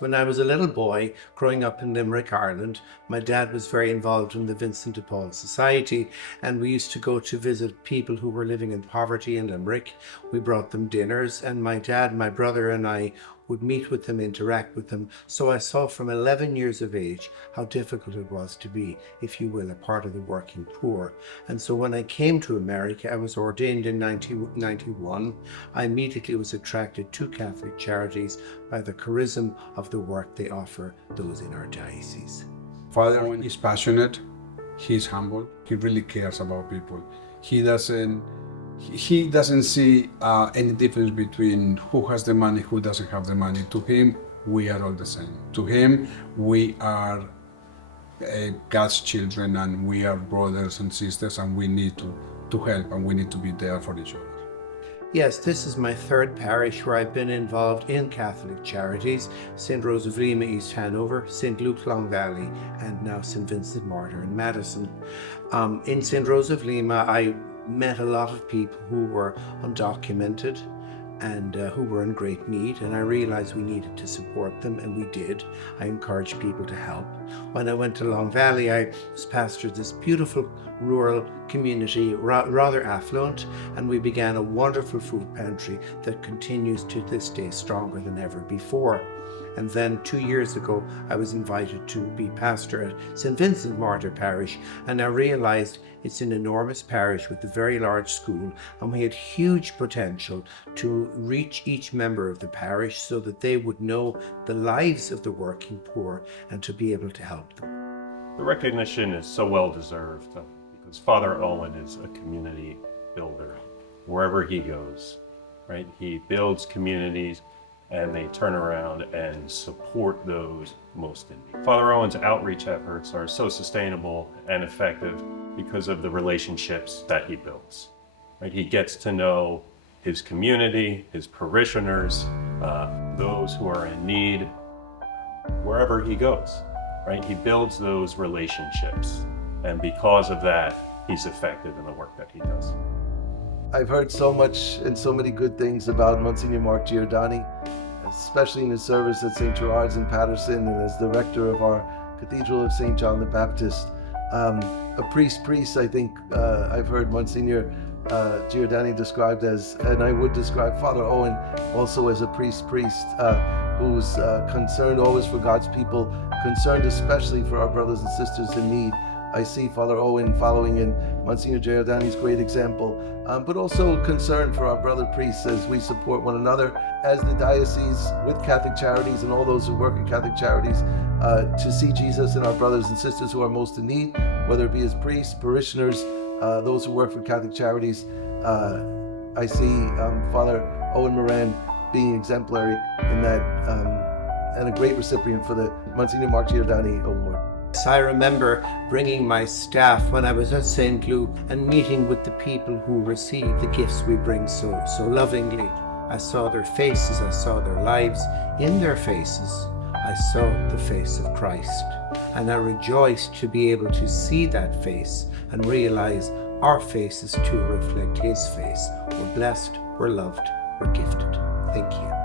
When I was a little boy growing up in Limerick, Ireland, my dad was very involved in the Vincent de Paul Society, and we used to go to visit people who were living in poverty in Limerick. We brought them dinners, and my dad, my brother and I would meet with them, interact with them. So I saw from 11 years of age how difficult it was to be, if you will, a part of the working poor. And so when I came to America, I was ordained in 1991. I immediately was attracted to Catholic Charities by the charism of the work they offer those in our diocese. Father Owen is passionate, he's humble, he really cares about people. He doesn't see any difference between who has the money, who doesn't have the money. To him, we are all the same. To him, we are God's children, and we are brothers and sisters, and we need to help, and we need to be there for each other. Yes, this is my third parish where I've been involved in Catholic Charities: St. Rose of Lima, East Hanover, St. Luke, Long Valley, and now St. Vincent Martyr in Madison. In St. Rose of Lima, I met a lot of people who were undocumented and who were in great need, and I realized we needed to support them, and we did. I encouraged people to help. When I went to Long Valley, I was pastored this beautiful rural community, rather affluent, and we began a wonderful food pantry that continues to this day stronger than ever before. And then 2 years ago, I was invited to be pastor at St. Vincent Martyr Parish, and I realized it's an enormous parish with a very large school, and we had huge potential to reach each member of the parish so that they would know the lives of the working poor and to be able to help them. The recognition is so well deserved because Father Owen is a community builder wherever he goes, right? He builds communities, and they turn around and support those most in need. Father Owen's outreach efforts are so sustainable and effective because of the relationships that he builds. Right? He gets to know his community, his parishioners, those who are in need, wherever he goes. Right? He builds those relationships, and because of that, he's effective in the work that he does. I've heard so much and so many good things about Msgr Mark Giordani, especially in his service at St. Gerard's in Paterson and as the rector of our Cathedral of St. John the Baptist. A priest, I think I've heard Msgr Giordani described as, and I would describe Father Owen also as a priest who's concerned always for God's people, concerned especially for our brothers and sisters in need. I see Father Owen following in Msgr Giordani's great example, but also concerned for our brother priests as we support one another as the diocese with Catholic Charities and all those who work in Catholic Charities to see Jesus in our brothers and sisters who are most in need, whether it be as priests, parishioners, those who work for Catholic Charities. I see Father Owen Moran being exemplary in that and a great recipient for the Msgr Mark Giordani Award. I remember bringing my staff when I was at St. Luke and meeting with the people who receive the gifts we bring so lovingly. I saw their faces, I saw their lives. In their faces, I saw the face of Christ. And I rejoiced to be able to see that face and realize our faces too reflect his face. We're blessed, we're loved, we're gifted. Thank you.